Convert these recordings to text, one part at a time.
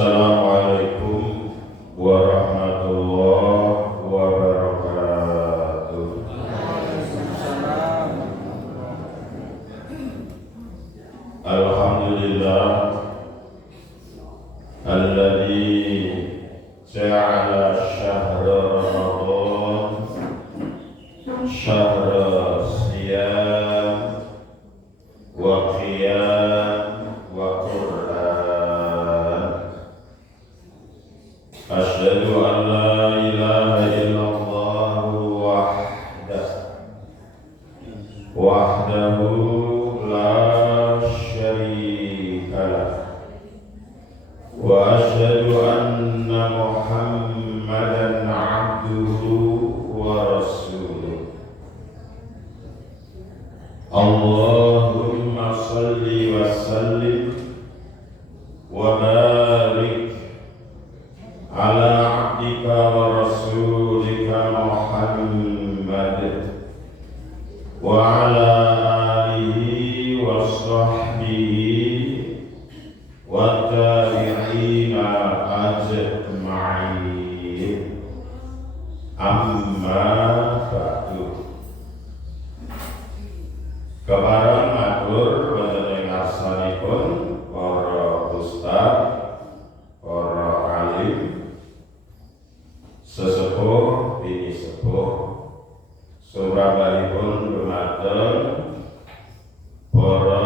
Assalamualaikum warahmatullahi wabarakatuh. Alhamdulillah alladzi ja'ala syahra Ramadan syahra siyam wa qiyam wa Qur'an. Asyhadu an la ilaha illallah wahdahu la syarika lah wa asyhadu anna Muhammadan abduhu wa rasuluh. Allahumma salli wa sallim wa barik ala abdika wa rasulika Muhammad wa ala alihi wa sahbihi wa tabi'ina ajma'in. Amma ba'du. Kepareng matur wonten ing ngarsanipun para ustaz, para alim, sesepuh bini sepuh, sumrambahipun dumateng para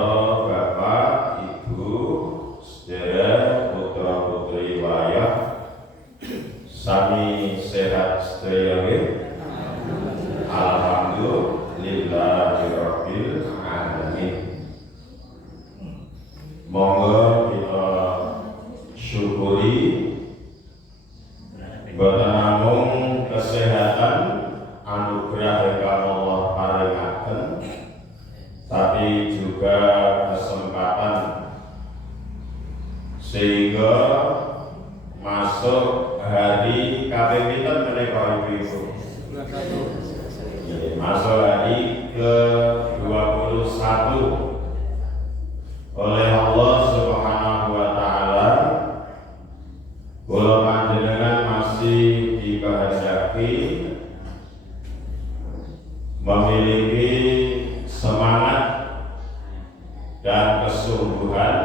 bapak, ibu, sedherek, putra putri wayah, sami sehat sedaya nggih. Alhamdulillahirabbil alamin. Monggo kita syukuri boten namung kesehatan anugerah ingkang Allah paringaken, tapi juga kesempatan sehingga masuk hari kaping pinten menika ibu-ibu? Masuk hari ke-21 oleh Allah Subhanahu wa taala. Kula panjenengan masih dikehendaki memiliki semangat dan kesungguhan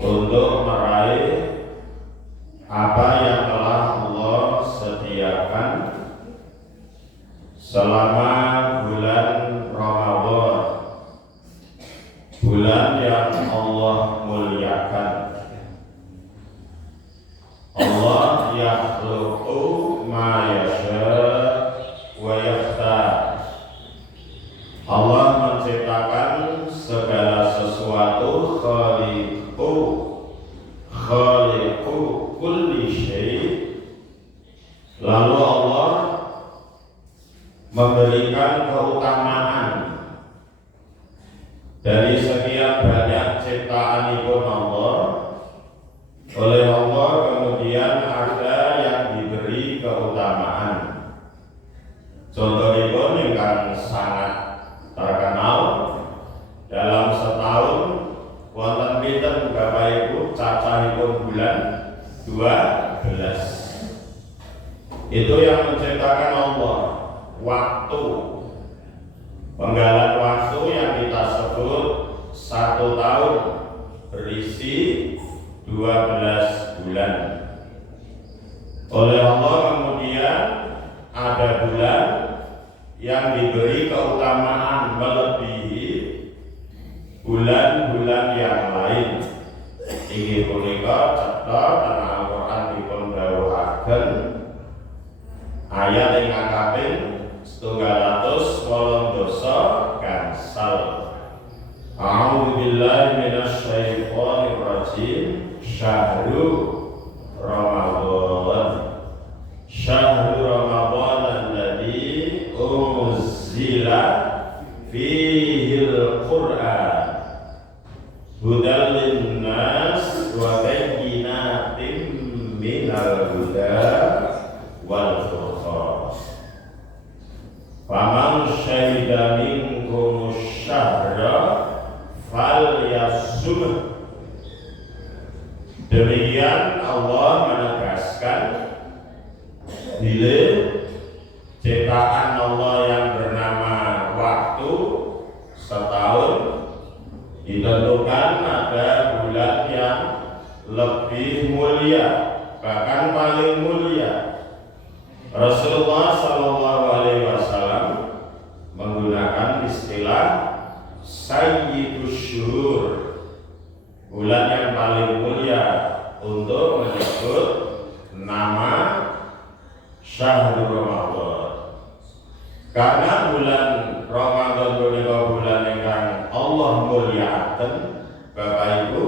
untuk meraih apa yang telah Allah sediakan selama bulan Ramadan, bulan yang Allah muliakan. Allah yakhluqu ma yasha' wa yakhtar. Allah menciptakan segala sesuatu, khaliqu kulli syai'. Lalu Allah memberikan keutamaan dari sekian banyak ciptaanipun Allah. Oleh Allah kemudian ada yang diberi keutamaan. Contohipun yang sangat terkenal, dalam setahun wonten pinten Bapak Ibu cacahipun bulan? 12. Itu yang menciptakan Allah. Waktu, penggalan waktu yang kita sebut 1 tahun berisi 12 bulan. Oleh Allah kemudian ada bulan yang diberi keutamaan melebihi bulan-bulan yang lain. Inggih punika cetha teng Al-Qur'an dipun dawuhaken ayat ingkang kaping 180 gangsal. A'udzu billahi minasyaitonir rajim. Syahrul Ramadan alladzi unzila fihil Qur'an hudal linnas wa bayyinatin minal huda wal furqan. Faman syahida minkum syahra falyasum. Demikian ciptaan Allah yang bernama waktu setahun ditentukan ada bulan yang lebih mulia, bahkan paling mulia. Rasulullah Shallallahu Alaihi Wasallam menggunakan istilah Sayyidus Syuhur, bulan yang paling mulia, untuk menyebut nama Syahrul Ramadan. Karena bulan Ramadan menika bulan ingkang Allah mulyakaken, Bapak Ibu,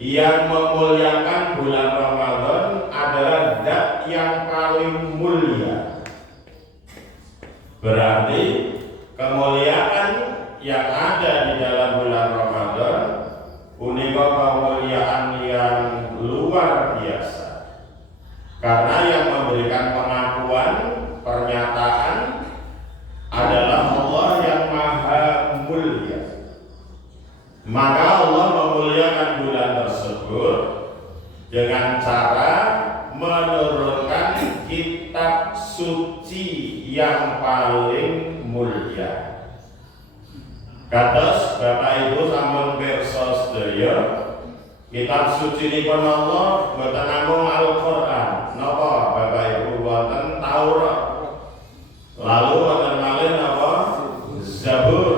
yang memuliakan bulan Ramadan adalah zat yang paling mulia. Berarti kemuliaan yang ada di dalam bulan Ramadan punika kemuliaan yang luar biasa. Karena yang memberikan pengakuan, pernyataan adalah Allah yang maha mulia. Maka Allah memuliakan bulan tersebut dengan cara menurunkan kitab suci yang paling mulia. Kados Bapak Ibu sampun pirsa sedaya, kitab suci nipun Allah boten namung Al-Qur'an. Napa Bapak Ibu? Wonten Taurat. Lalu wonten malih napa? Zabur.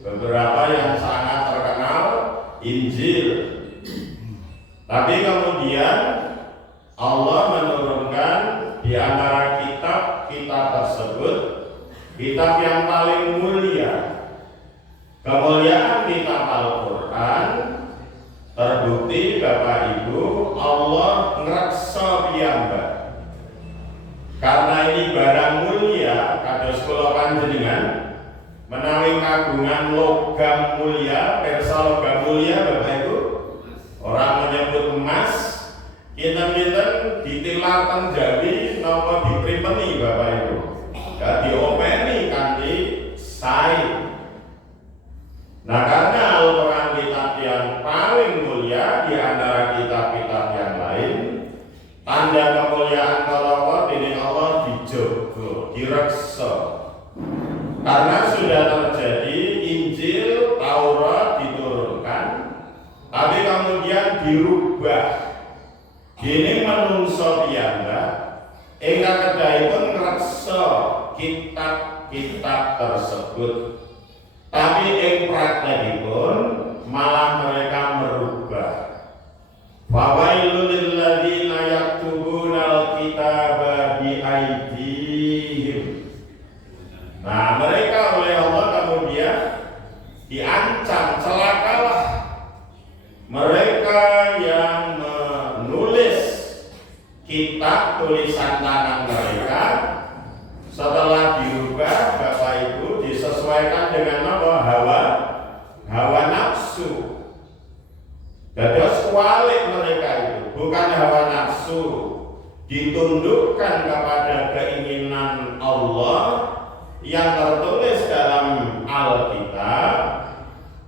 Beberapa yang sangat terkenal Injil. Tapi kemudian Allah menurunkan di antara kitab-kitab tersebut kitab yang paling mulia. Kemuliaan kitab Al-Qur'an terbukti Bapak Ibu Allah ngreksa piyambak. Karena ini barang mulia, kados kula panjenengan menawi kagungan logam mulia, pirsa logam mulia Bapak Ibu, orang menyebut emas, kinten-kinten ditilar tenjawi napa diprimeni Bapak Ibu. Gak diopeni kanthi sae. Nah, karena Al-Quran kitab yang paling mulia di antara kitab-kitab yang lain, tanda kemuliaan kalawat ini Allah dijogo, direksa. Karena sudah terjadi Injil, Taurat diturunkan, tapi kemudian dirubah. Ini menungso piyambak ingkang kedahipun ngreksa kitab-kitab tersebut. Tapi ing praktekipun malah mereka merubah. Fawailul lil ladzina yaktubunal kitaba bi aydihim. Nah, mereka oleh Allah kemudian diancam, celakalah mereka yang menulis kitab tulisan tangan mereka setelah dirubah Bapak Ibu disesuaikan dengan hawa nafsu. Dados kualik mereka itu bukan hawa nafsu, ditundukkan kepada keinginan Allah yang tertulis dalam Alkitab,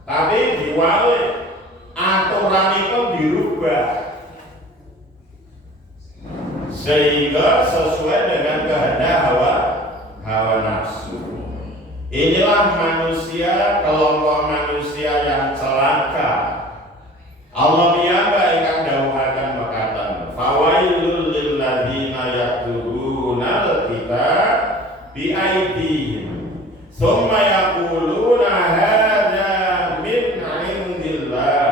tapi diwalik aturan itu dirubah sehingga sesuai dengan kehendak hawa nafsu. Inilah manusia, kelompok manusia yang celaka. Allah piyambak ingkang dawuhaken mekaten, fawailul lil ladzina yaktubunal kitab bi aydihim tsumma yaquluna hadza min 'indillah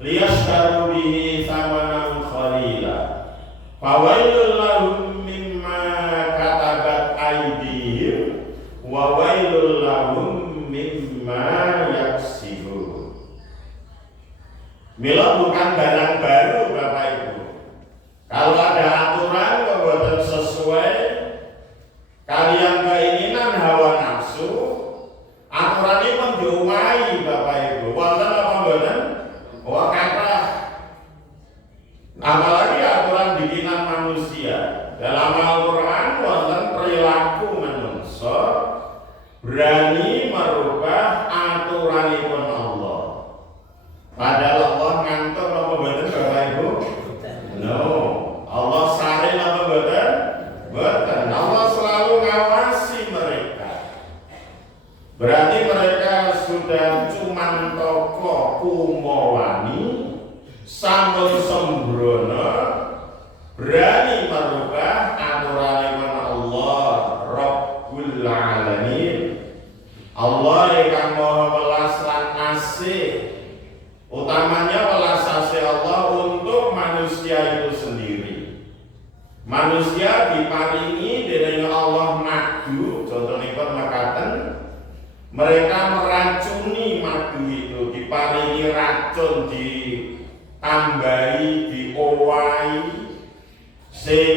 liyashtaru bihi thamanan qalila fawailul lahum mimma katabat aydihim wa wailul lahum mimma yaksibun. Mila bukan barang baru Bapak Ibu. Kalau ada aturan kemudian sesuai kalian keinginan hawa nafsu,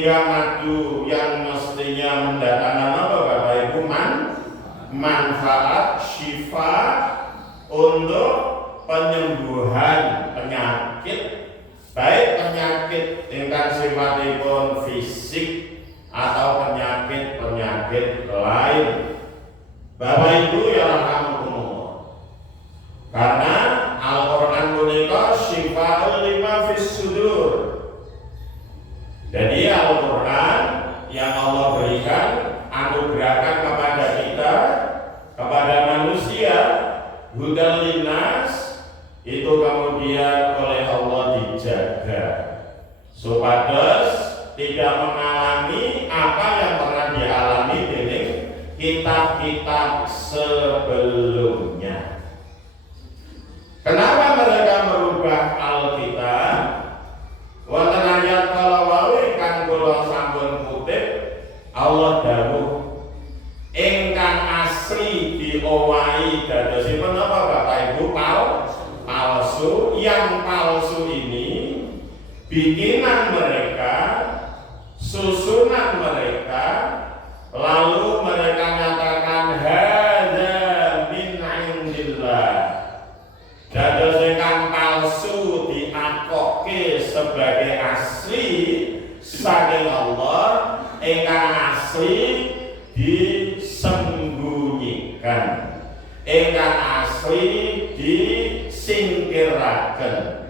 dia madu yang mestinya mendatangkan apa Bapak Ibu? Manfaat, syifa untuk penyembuhan penyakit, baik penyakit ingkang sifatipun fisik atau penyakit-penyakit lain. Bapak Ibu ya rahimakumullah. Karena Al-Qur'an punika syifaa'un lima fis sudur. Jadi Al-Qur'an yang Allah berikan, anugerahkan kepada kita, kepada manusia, hudan linnas, itu kemudian oleh Allah dijaga supados tidak mengalami apa yang pernah dialami dari kitab-kitab sebelumnya. Kenapa mereka merubah Alkitab? Wonten ayat kala wae kang kula sampun kutip, Allah dawuh ingkang asli diowahi dadosipun apa Bapak Ibu? Palsu. Yang palsu ini bikinan mereka, susunan mereka, lalu mereka nyatakan hadza min indillah. Dados ingkang palsu diakoke sebagai asli saking Allah, ingkang asli disembunyikan, ingkang asli disingkiraken.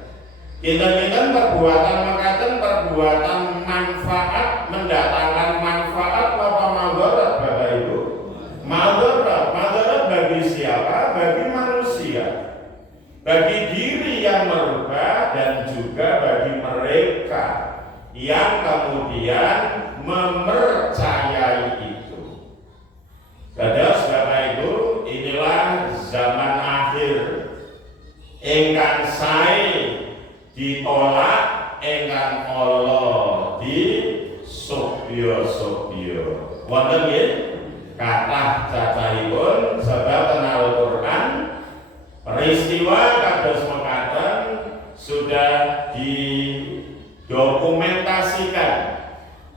Kinten-kinten perbuatan mekaten perbuatan manfaat, mendatangkan manfaat apa madharat Bapak Ibu? Madharat bagi siapa? Bagi manusia, bagi diri yang merubah dan juga bagi mereka yang kemudian mempercayai itu. Dados Bapak Ibu, inilah zaman akhir ingkang sae ditolak, ingkang Allah disubya-subya. Wonten nggih kathah cacahipun sebab Al-Qur'an peristiwa kados mekaten sudah didokumentasikan,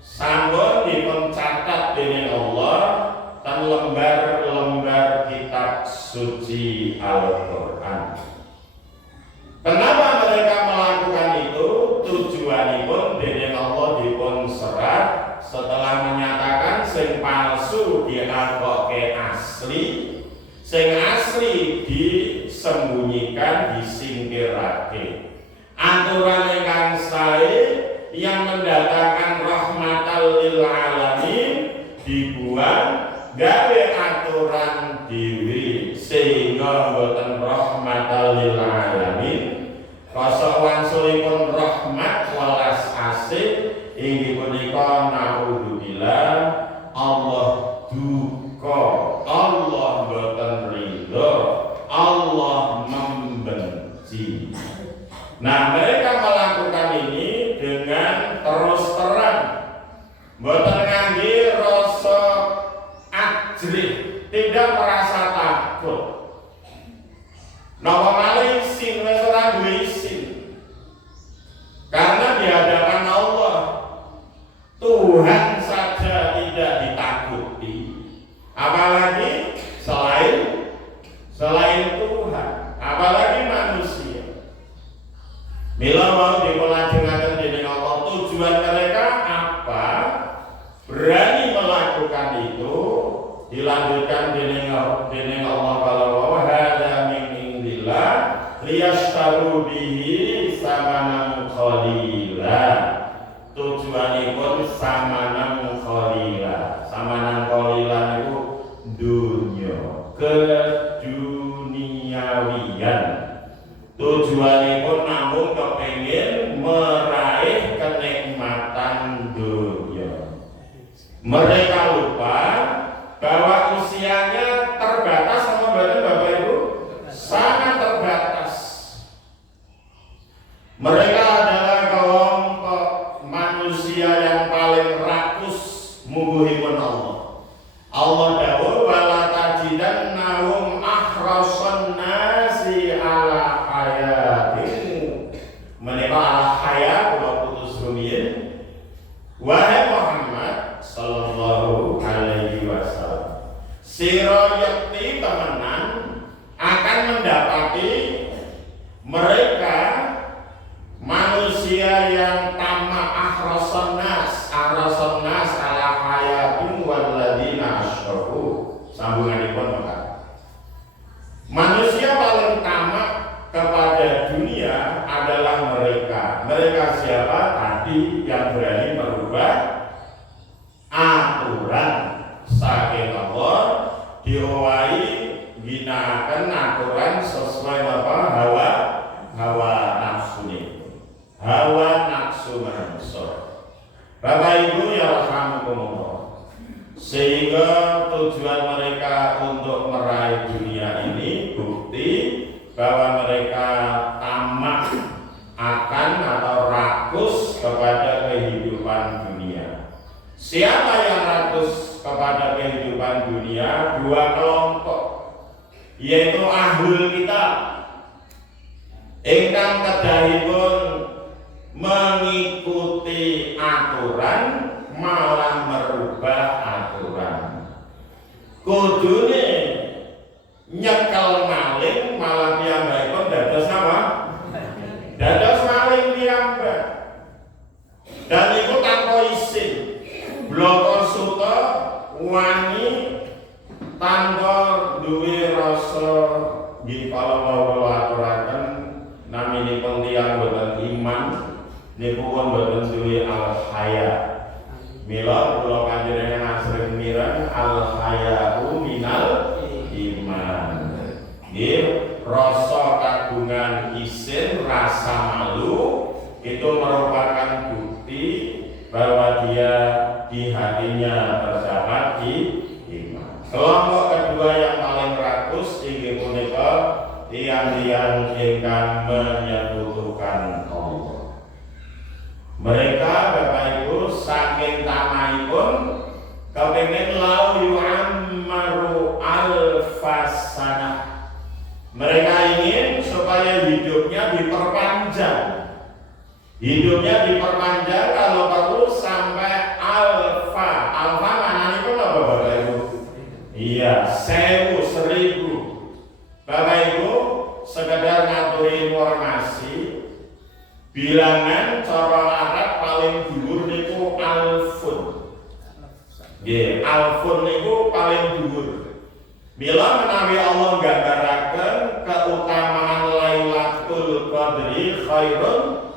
sampun dipencatat dening Allah ten lembar-lembar kitab suci Al-Qur'an. Kenapa mereka melakukan itu? Tujuanipun dening Allah dipun serat setelah menyatakan sing palsu diakoke asli, sing asli disembunyikan, disingkirake. Aturan ingkang sae yang mendatangkan rahmatan lil alamin dibuang, gawe aturan dhewe sehingga boten rahmatan lil alamin. Kosok wansulipun rahmat walas asih inggih punika naudzubillah Allah duka, Allah boten ridho, Allah membenci. Nah, mereka melakukan ini dengan terus terang, boten ngangge rasa ajrih, tidak merasa takut. Napa malih isin wis ora duwe isin. Karena di hadapan Allah Tuhan saja tidak ditakuti, apalagi selain Tuhan, apalagi manusia. Mila mau dipelajengaken dening Allah, tujuan mereka apa? Berani melakukan itu, dilanjutkan dening Allah kalau hadza min indillah liyashtaru bihi samanan qalila. Tujuanipun samanan qalila. Samanan qalila itu dunya, keduniawian. Tujuanipun namun kepengin meraih kenikmatan dunia. Mereka lupa bahwa usianya terbatas sama Bapak Ibu, sangat terbatas. Mereka adalah kelompok manusia yang paling rakus mungguhipun Allah. Allah dawuh wala tajidannahum ahrasan nasi ala hayatin. Menika ala hayat kula putus rumiyin. Wahai sira yakti temenan akan mendapati mereka manusia yang tamak ahrasan nas ala hayatin waladina asyraku. Sambunganipun maka manusia paling tamak kepada dunia adalah mereka. Mereka siapa? Tadi yang berani merubah aturan saking Allah, diowahi ginakaken aturan sesuai apa hawa nafsu manusia. Bapak Ibu ya rahimakumullah, sehingga tujuan mereka untuk meraih dunia ini bukti bahwa mereka tamak akan atau rakus kepada kehidupan dunia. Siapa yang rakus kepada kehidupan dunia? Dua kelompok, yaitu ahlul kitab ingkang kedahipun mengikuti aturan malah merubah aturan. Kudune nyekel maling malah piyambakipun dados apa? Dados maling piyambak. Dan itu tanpa izin. Bloko suta wani tanpa duwe rasa nggih kalau aturaken naminipun tiyang boten iman niku pun boten duwe al-haya. Mila kula panjenengan asring mireng al-haya'u minal iman. Nggih, rasa kagungan isin, rasa malu itu merupakan bukti bahwa dia di hatinya terdapat di iman. Kelompok kedua yang paling rakus inggih punika tiang-tiang ingkang menyekutukan Allah. Mereka Bapak Ibu saking tamanipun kepengin lau yu'ammaru alfasanah. Mereka ingin supaya hidupnya diperpanjang. Hidupnya diperpanjang kalau perlu sampai alfa. Alfa mana itu apa Bapak Ibu? Iya, 1000, 1000. Bapak Ibu sekedar ngaturi informasi, bilangan cara Arab paling dhuwur niku alfun. Nggih, alfun niku paling dhuwur. Mila menawi Allah nggambaraken keutamaan Lailatul Qadri khairun.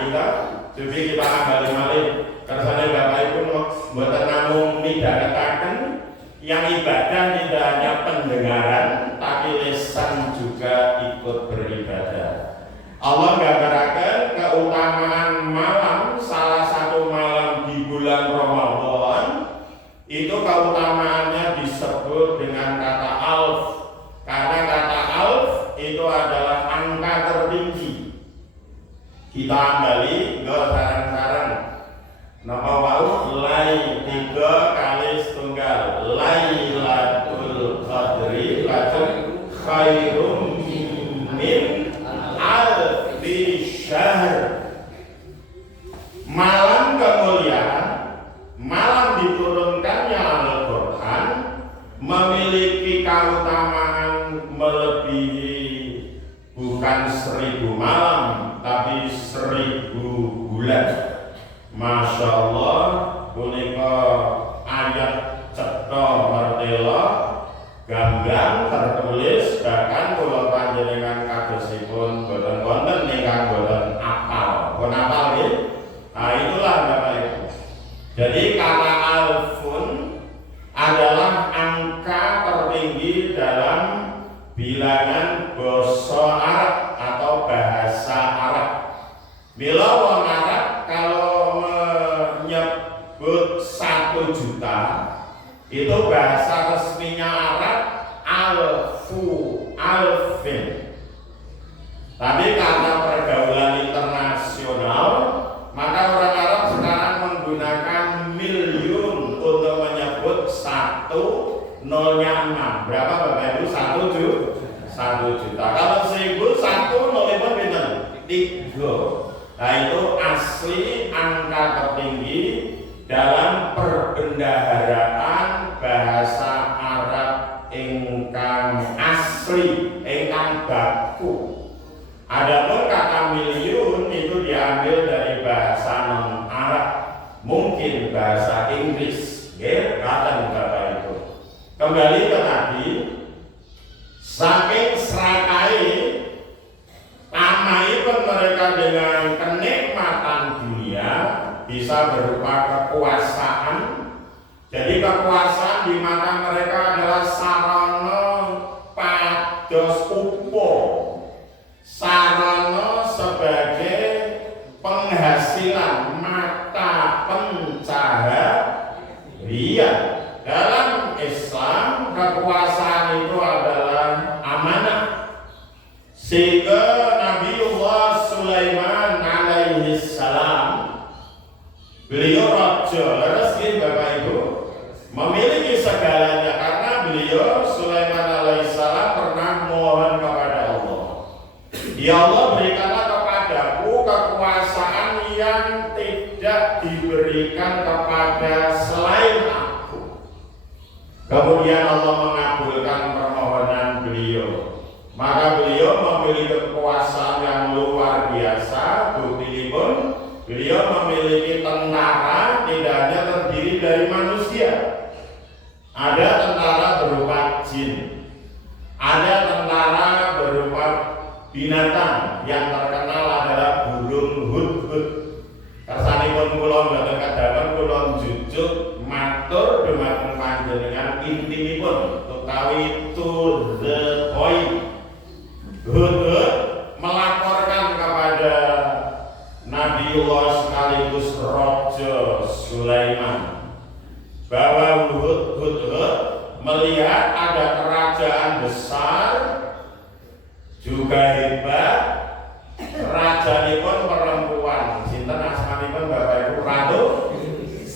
Kita jadi kita kembali malih kersane Bapak Ibu mboten namung midhangetaken yang ibadah tidak hanya pendengaran tapi lisan juga ikut beribadah. Allah nggambaraken keutamaan malam, salah satu malam di bulan Ramadan itu keutamaannya disebut dengan kata alf, karena kata alf itu adalah angka tertinggi. Kita kembali ke sarang-sarang napa wau lai 3 kali setunggal Lailatul Qadri khairum min alfi syahr. Malam kemuliaan, malam diturunkannya Al-Quran memiliki keutamaan melebihi bukan 1000 malam tapi 1000 bulan. Masya Allah, punika ayat cetha martela gamblang tertulis, bahkan kula panjenengan kadosipun boten wonten ingkang boten apal. Pun apal nggih? Nah, itulah Bapak Ibu. Jadi kata alfun adalah angka tertinggi dalam bilangan basa Arab atau bahasa Arab. Bila wong Arab kalau menyebut 1 juta itu bahasa resminya Arab alfin. Tapi karena pergaulan internasional, maka orang Arab sekarang menggunakan million untuk menyebut 1 nolnya 6. Berapa Bapak Ibu? 1 juta. Kalau 1000 1 nolnya pinten? 3. Nah itu asli angka tertinggi dalam perbendaharaan bahasa Inggris. Kata Bapak Ibu. Kembali ke tadi, saking serakai pamaipun mereka dengan kenikmatan dunia bisa berupa kekuasaan. Jadi kekuasaan di mata mereka adalah sarana pados upo, sarana sebagai penghasilan mata pencaharian. Dalam Islam kekuasaan itu adalah amanah, sehingga Nabiullah Sulaiman alaihi salam, beliau raja, rezeki Bapak Ibu, memiliki segalanya karena beliau Sulaiman alaihissalam pernah mohon kepada Allah. Ya Allah, berikanlah kepadaku kekuasaan yang tidak diberikan kepada selain aku. Kemudian Allah mengabulkan permohonan beliau. Maka beliau memiliki kekuasaan yang luar biasa. Bukti pun beliau memiliki tentara tidak hanya terdiri dari manusia. Ada tentara berupa jin, ada tentara berupa binatang, yang terkenal adalah burung hudhud. Kersanipun kula mboten kadhamen kula jujuk matur dhumateng panjenengan intimipun utawi to the point. Hudhud melaporkan kepada Nabiullah sekaligus Raja Sulaiman bahwa Hudhud melihat ada kerajaan besar juga hebat, kerajaanipun perempuan. Sinten asmanipun Bapak Ibu? Ratu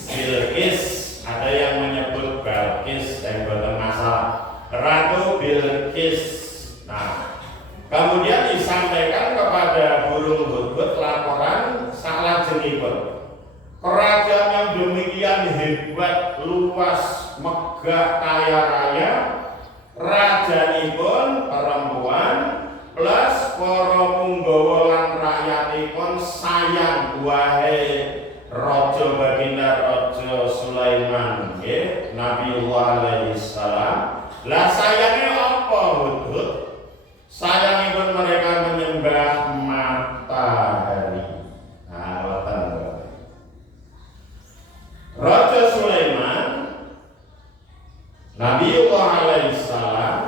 Bilqis. Ada yang menyebut Balqis, yang boten masalah. Ratu Bilqis. Nah, kemudian disampaikan kepada burung Hudhud laporan salajengipun. Kerajaan yang demikian hebat, luas, megah, kaya raya, rajanipun perempuan plus para punggawa lan rakyatipun sayang. Wahai Raja Baginda Raja Sulaiman, Nabiullah alaihi salam. Lah sayangnya apa Hudhud? Sayangipun mereka menyembah matahari. Raja Sulaiman, Nabiullah alaihissalam,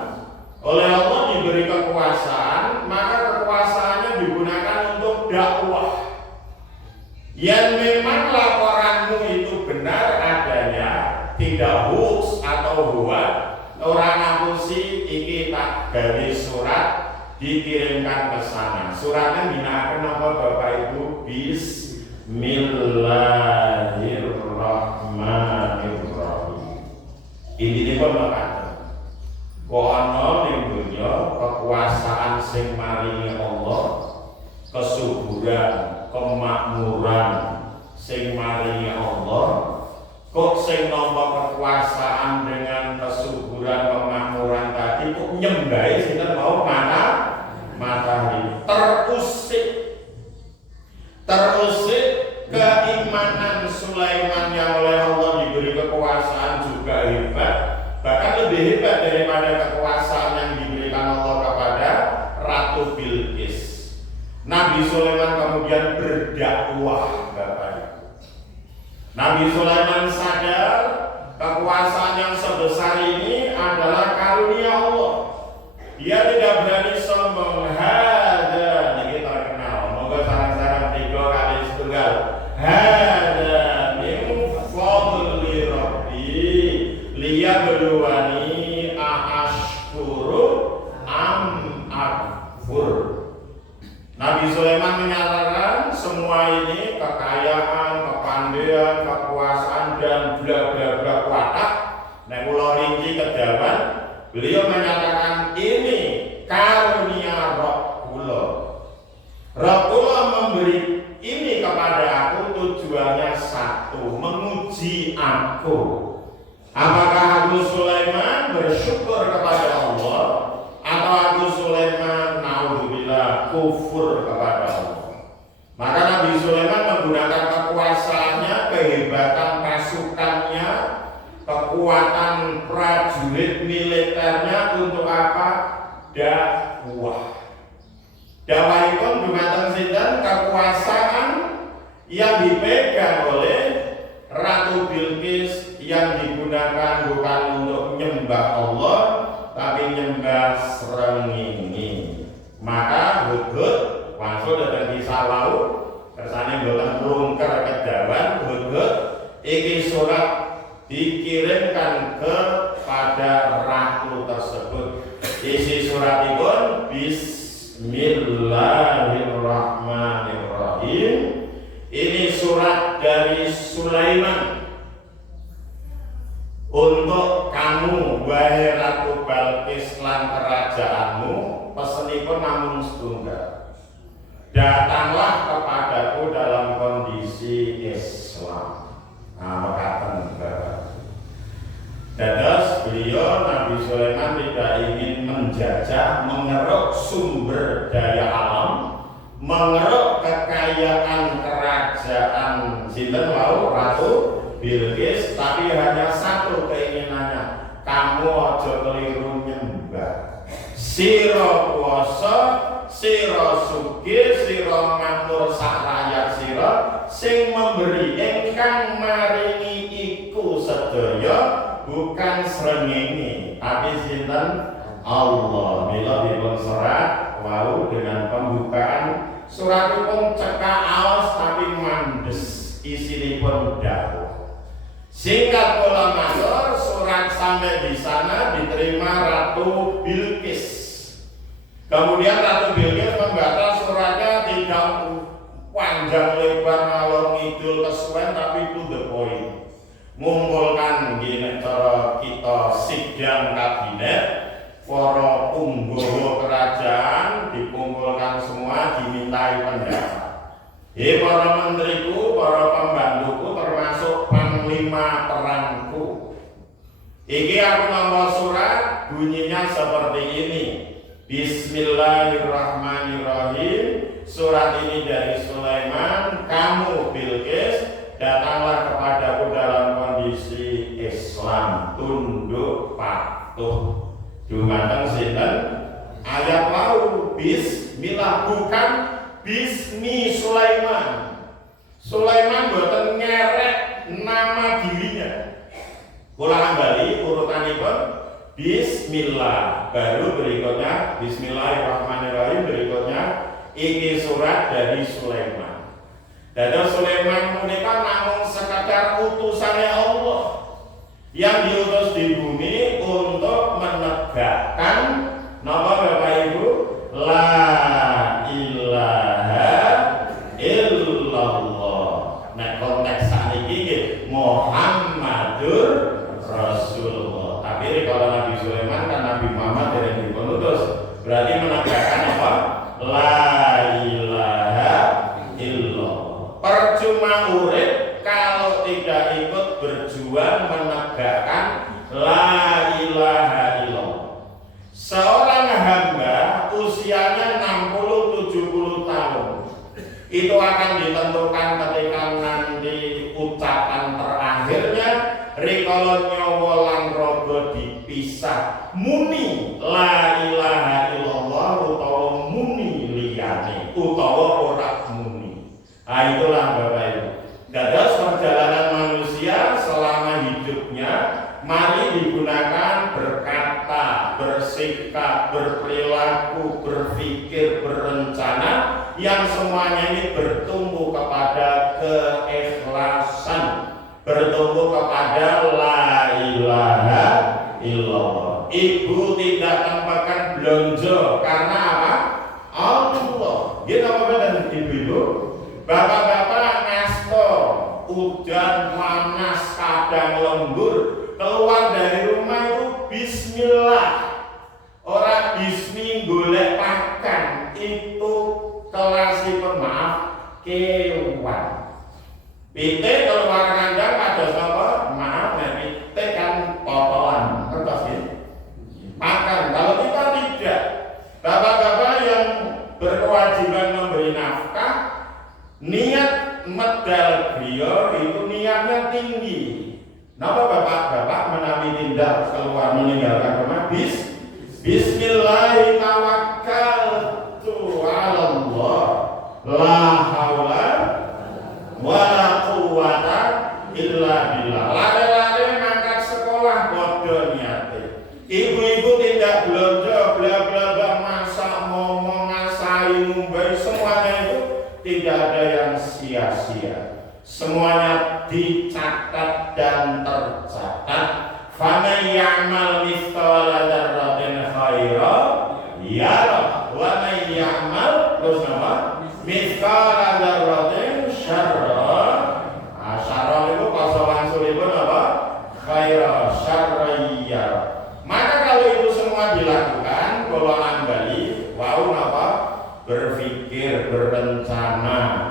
oleh Allah diberi kekuasaan, maka kekuasaannya digunakan untuk dakwah. Yang memang laporanmu itu benar adanya, tidak hoax atau buat. Orang ngapusi iki tak gawe surat dikirimkan ke sana. Suratnya dinakan apa Bapak Ibu? Bismillahirrahmanirrahim. Ini pun mengatakan kono ning dunya kekuasaan sing maringi Allah, kesuburan, kemakmuran sing maringi Allah. Kok sing nampa kekuasaan dengan kesuburan, kemakmuran tadi kok nyembahi sinten mau matahari. Terusik keimanan Sulaiman yang oleh Allah diberi kekuasaan juga hebat, bahkan lebih hebat daripada kekuasaan yang diberikan Allah kepada Ratu Bilqis. Nabi Sulaiman kemudian berdakwah, Bapak Ibu. Nabi Sulaiman sadar kekuasaan yang sebesar ini adalah karunia Allah. Dia tidak berani sombong. Hada, ini terkenal. Moga sarang-sarang 3 kali setunggal. Hada min fadli rabbi liyabluwani aashkuru am akfur. Nabi Sulaiman menyatakan semua ini kekayaan, kepandaian, kekuasaan dan bla bla bla watak. Nek kula rinci kedawan, beliau menyatakan ini karunia Rabb kula. Rabb kula memberi ini kepada aku tujuannya satu, menguji aku. Apakah aku Sulaiman bersyukur kepada Allah atau aku Sulaiman naudzubillah kufur kepada Allah. Maka Nabi Sulaiman menggunakan kekuasaannya, kehebatan pasukannya, kekuatan prajurit militernya untuk apa? Dakwah. Dakwahipun dumateng sinten? Kekuasaan yang dipegang oleh Ratu Bilqis yang digunakan bukan untuk nyembah Allah tapi nyembah srengenge. Maka Hudhud wangsul datang kisah laut kersane boten rungker kedawan. Hudhud iki surat dikirimkan kepada ratu tersebut. Isi suratipun Bismillahirrahmanirrahim. Ini surat dari Sulaiman untuk kamu wahai Ratu Balqis lan kerajaanmu. Pesenipun namung setunggal. Datanglah kepadaku dalam kondisi Islam. Mekaten Bapak. Dados beliau Nabi Sulaiman tidak ingin menjajah, mengeruk sumber daya alam, mengeruk kekayaan kerajaan sinten wau Ratu Bilqis, tapi hanya satu keinginannya, kamu aja keliru nyembah. Sira puasa, sira sugih, sira makmur sak rakyat sira, sing memberi ingkang maringi iku sedaya bukan srengenge tapi sinten? Allah. Mila dipun serat wau dengan pembukaan suratipun cekak aos tapi mandes, isinipun dakwah. Singkat kula matur, surat sampai di sana diterima Ratu Bilqis. Kemudian Ratu Bilqis membata suratnya tidak panjang lebar ngalor ngidul kesuwen tapi to the point. Ngumpulkan gini cara kita sidang kabinet, para punggawa kerajaan dikumpulkan semua, dimintai pendapat. Para menteriku, para pembantuku, termasuk panglima perangku. Iki aku nomor surat, bunyinya seperti ini. Bismillahirrahmanirrahim. Surat ini dari Sulaiman. Kamu Bilqis, datanglah kepadaku dalam kondisi Islam, tunduk patuh. Dumateng sinten? Ayat mau Bismillah, bukan Bismi Sulaiman. Sulaiman boten ngerek nama dirinya. Kula kembali urutanipun Bismillah, baru berikutnya Bismillahirrahmanirrahim, berikutnya ini surat dari Sulaiman. Dados Sulaiman menika namung sekadar utusannya Allah yang diutus di bumi untuk menegakkan nama Bapak Ibu la ilaha illallah. Nah konteks sakniki nggih Muhammadur Rasulullah. Tapi kalau Nabi Sulaiman kan Nabi Muhammad dereng dipun utus, berarti menegakkan apa? La ilaha illallah. Percuma urip kalau tidak ikut berjuang menegakkan la ilaha illallah. Seorang hamba usianya 60-70 tahun itu akan ditentukan ketika nanti ucapan terakhirnya rikala nyawa lan raga dipisah, muni la ilaha illallah utawa muni liyane utawa ora muni. Itulah Bapak Ibu. Dados perjalanan manusia selama hidupnya mari digunakan berkata, bersikap, berperilaku, berpikir, berencana yang semuanya ini bertumbuh kepada keikhlasan, bertumbuh kepada la ilaha illallah. Ibu tidak tempatkan belanja karena apa? Allah. Gitu apa ibu-ibu? Bapak-bapak ngasto, hujan panas kadang lembur, keluar dari rumah itu bismillah, orang bismi golek pakan, itu kelasipun maaf kewan. Pitik keluar kandang kados napa? Maaf nek pitik kan potolan, kertas ya. Makan. Kalau kita tidak, bapak-bapak bapak-bapak menawi tindak keluar meninggalkan rumah Bismillah tawakkaltu 'ala Allah la haula wala quwwata illa billah. Lare-lare mangkat sekolah bodoh niate. Ibu-ibu tidak belanja bla-bla masak ngomong ngasai ngumbai semuanya itu tidak ada yang sia-sia. Semuanya dicatat dan tercatat. Faman ya'mal mithqala dzarratin khairan yarah wa man ya'mal terus apa? Mithqala dzarratin syarran. Syarran itu pasangan sulipun apa? Khairan syarran yarah. Maka kalau itu semua dilakukan, kalau ambali, wau apa? Berpikir, berencana,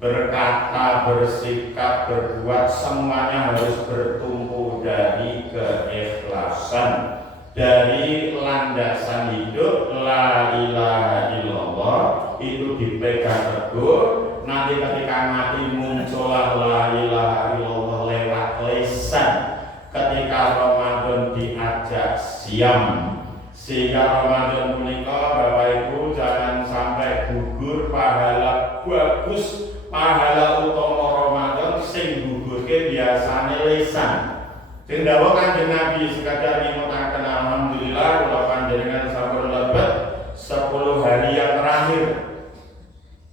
berkata, bersikap, berbuat, semuanya harus bertumpu dari keikhlasan, dari landasan hidup la ilaha illallah itu dipegang teguh. Nanti ketika mati muncullah la ilaha illallah lewat lisan. Ketika Ramadan diajak siam, sehingga Ramadan menikah Bapak Ibu jangan sampai gugur pahala bagus. Pahala utama Ramadan sing gugurke biasane lisan. Sing dawuh Kanjeng Nabi sekadar nyemutaken alhamdulillah kula panjenengan sampun lebet 10 hari yang terakhir.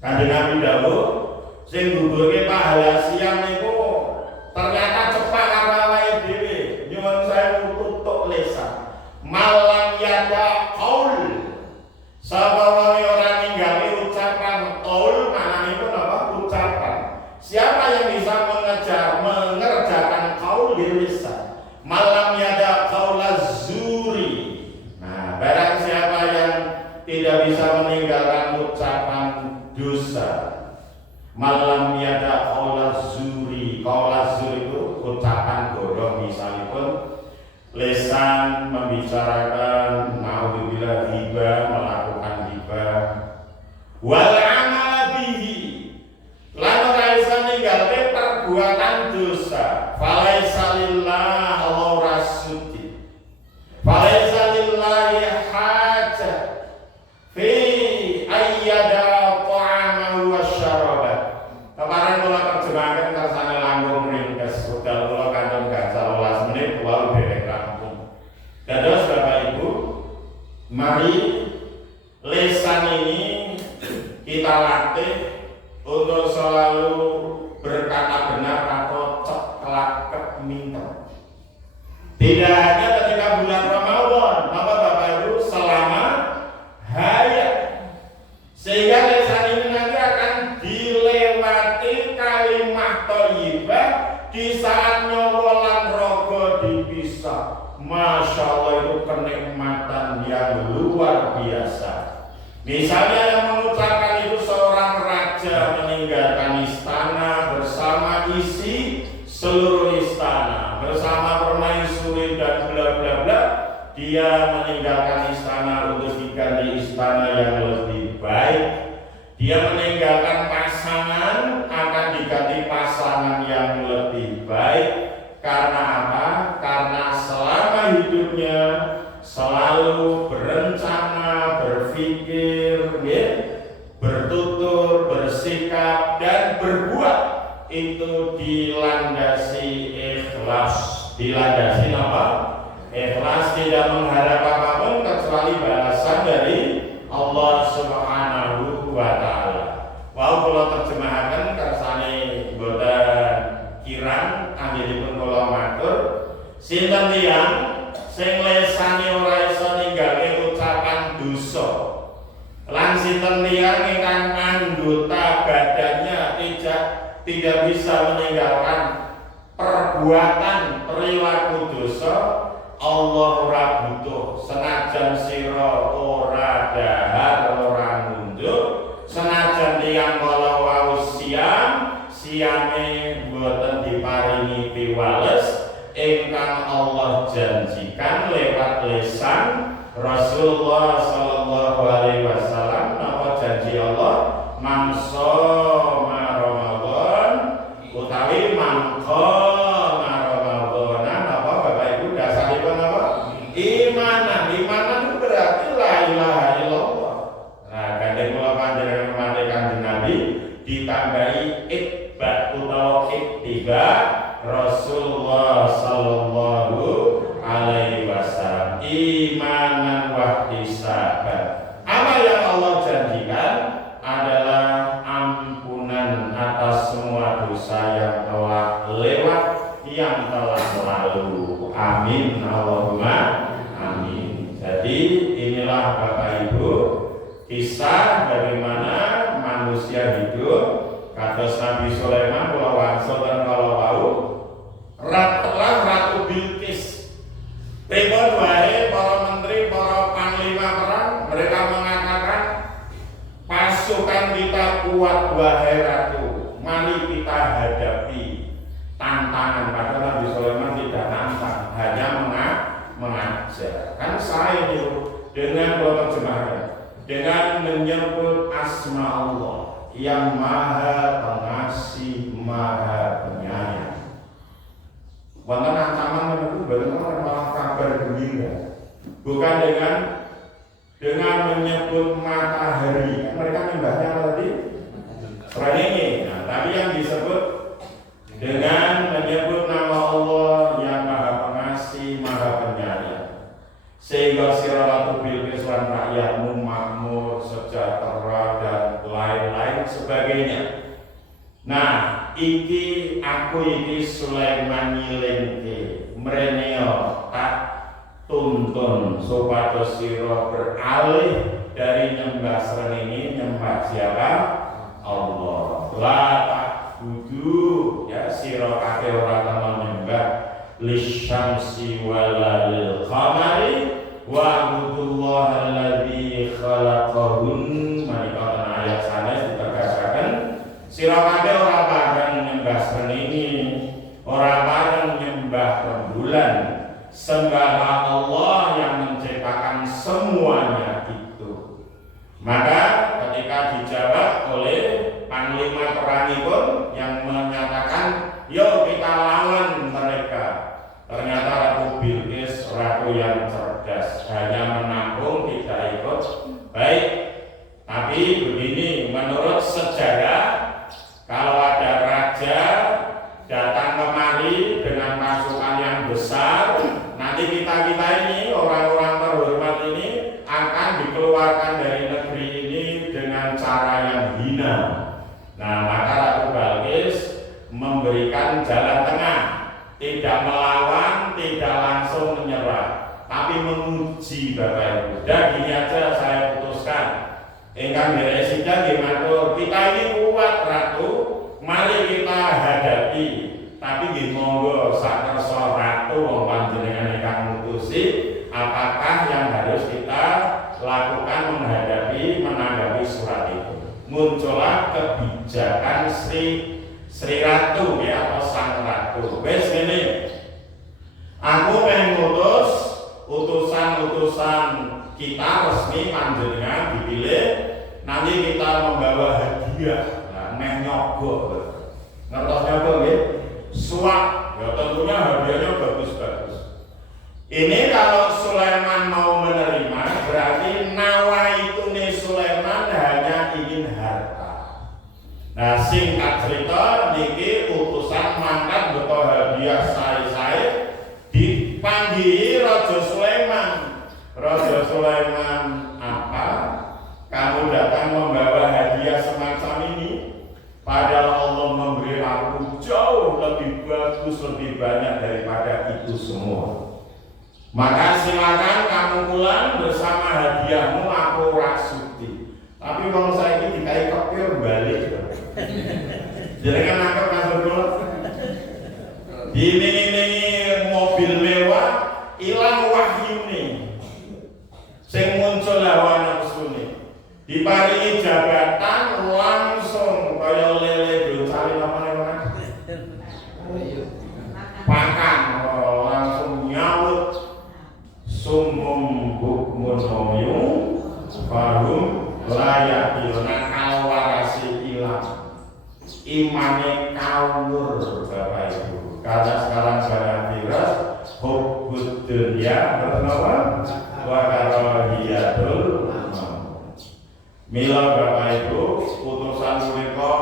Kanjeng Nabi dawuh sing gugurke pahala siam niku ternyata cepat karo awake dhewe. Nyuwun sewu tutuk lisan. Malam yada qaul. Sapa wae ora ninggali ucapan qaul manane apa? Ucapan. Siapa yang bisa mengerjakan qaul di lisan? Malam yada qaulaz zuri. Nah, barang siapa yang tidak bisa meninggalkan ucapan dosa. Malam yada qaulaz zuri. Qaulaz zuri itu ucapan bodoh misalipun lisan membicarakan naudzubillah ghibah, melakukan ghibah. Wal amal bihi. Lan ora iso ninggalke perbuatan dosa. Falaisa lillah wa rasudi. Falaisa lillahi hajah fi ayyada ta'amahu wa syaraba. Kemarin kula terjemahkan kersane langkung ringkes. Udah kula kanton gacal 12 menit wae derek rampung. Dados Bapak Ibu, mari lisan ini kita latih untuk selalu berkata benar atau ceklak minter. Tidak hanya ketika bulan Ramadan, maka Bapak Ibu selama hayat. Sehingga lisan ini nanti akan dilewati kalimat thayyibah di saat nyawa lan raga dipisah. Masya Allah, itu kenikmatan yang luar biasa. Misalnya yang mengucapkan itu seorang raja meninggalkan istana bersama isi seluruh istana, bersama permaisuri dan bla bla bla. Dia meninggalkan istana untuk diganti istana yang lebih baik. Dia meninggalkan pasangan akan diganti pasangan yang lebih baik. Karena apa? Karena selama hidupnya selalu berencana, berpikir, bertutur, bersikap, dan berbuat itu dilandasi ikhlas. Dilandasi apa? Ikhlas, tidak mengharap apapun kecuali balasan dari Allah Subhanahu wa Ta'ala. Wau kula terjemahaken kersane boten kirang anggilipun kula matur sinten tiyang sing lesane ora iso ninggalke ucapan dosa lan sinten tiyang ingkang anggota badannya tidak bisa meninggalkan perbuatan perilaku dosa. Allah ora butuh senajan sira ora dahar ora nunduk, senajan tiyang kala wau siame boten diparingi piwales ingkang Allah janjikan lewat lisan Rasulullah sallallahu alaihi wasallam. Napa janji Allah? Mangsa Ramadan utawi mangka Ramadan Amin, Allahumma amin. Jadi inilah Bapak Ibu kisah bagaimana manusia hidup kados Nabi Sulaiman kula wangsul dan kala wau Ratu Bilqis. Pripun wae para menteri, para panglima perang, mereka mengatakan pasukan kita kuat wahai ratu, mari kita hadapi tantangan. Padahal Nabi Sulaiman tidak nantang, hanya mengajar. Kan saya itu dengan terjemahkan, dengan menyebut asma Allah yang maha pengasih, maha penyayang. Wonten ancaman itu bagaimana malah kabar gembira. Bukan dengan menyebut matahari. Mereka nyembahnya tadi Srengenge. Nah, tapi yang disebut dengan menyebut nama Allah yang maha pengasih, maha penyayang. Sehingga Ratu Bilqis lan rakyatmu makmur, sejahtera dan lain-lain sebagainya. Nah, iki Sulaiman nyilingke mreneo tak tuntun supados sira beralih dari nyembah srengenge nyembah siapa? Allah. La ta'budu ya sira kabeh ora kena nyembah lisyamsi wala lil qamari wa'budullaha alladzi khalaqahun. Menika ayat sanes ditegasaken sira kabeh ora bareng nyembah srengenge, ora bareng nyembah rembulan, sembahlah Allah yang menciptakan semuanya itu. Maka ketika dijawab oleh panglima perangipun yang menyatakan yuk kita lawan mereka, ternyata Ratu Bilqis ratu yang cerdas, hanya menampung tidak ikut. Baik, tapi begini, menurut sejarah kalau ada raja datang kemari dengan pasukan yang besar, nanti kita ini orang-orang terhormat ini akan dikeluarkan dari negeri ini dengan cara yang hina. Nah, maka Ratu Bilqis memberikan jalan tengah, tidak melawan, tidak langsung menyerah, tapi menguji Bapak Ibu. Dan gini aja saya putuskan, ingkang diresida dimatur, kita ini kuat Ratu, mari kita hadapi. Tapi nggih monggo sakersa Ratu wong panjenengan ingkang mutusi apakah yang harus kita lakukan menanggapi surat itu. Muncullah kebijakan Sri Ratu ya, atau Sang Ratu. Wes ngene, aku mengutus utusan-utusan kita resmi panjenengan dipilih, nanti kita membawa hadiah. Nah, meh nyogok. Ngertos nyogok nggih? Suap. Ya tentunya hadiahnya bagus-bagus. Ini kalau Sulaiman mau menerima, berarti nawaitune Sulaiman hanya ingin harta. Nah, singkat cerita niki utusan mangkat beto hadiah sae-sae dipanggil Raja Sulaiman. Raja Sulaiman, apa? Kamu datang membawa hadiah semacam ini? Padahal Allah memberi aku jauh lebih bagus, lebih banyak daripada itu semua. Maka silakan kamu pulang bersama hadiahmu, aku rasuti. Tapi kalau saya ini dikai kepir balik. Jadi kan aku masuk dulu. Ini mobil mewah, hilang wahyu nih. Sing muncul hawa nafsu nih. Diparingi jabatan langsung kaya lele docali apa pakan langsung nyaut sumum bukmun umyum fahum layak ilna kalau warasi ilang imane kawur Bapak Ibu, karena sekarang barang virus hubbud dunya bernama wa karahiyatul mila. Bapak Ibu, utusan punika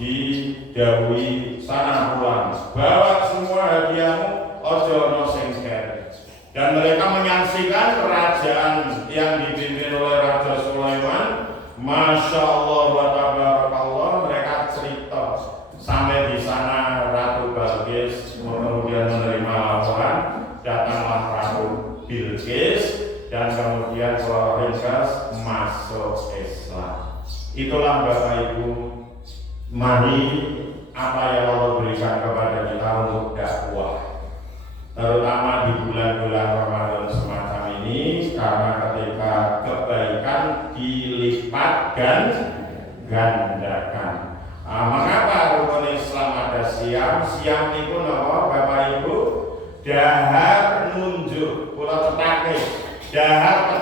didhawuhi sana pulang, bawa semua hadiahmu, ojo ono sing kere. Dan mereka menyaksikan kerajaan yang dipimpin oleh Raja Sulaiman. Masya Allah wa tabarakallah, mereka cerita sampai di sana Ratu Bilqis kemudian menerima laporan dan Korintus masuk Islam. Itulah Bapak Ibu, mari apa yang Allah berikan kepada kita untuk dakwah, terutama di bulan-bulan Ramadan semacam ini, karena ketika kebaikan dilipat dan gandakan. Mengapa rukun Islam ada siam? Siam itu apa Bapak Ibu? Dahar nunjuk, kula tetake. Dahar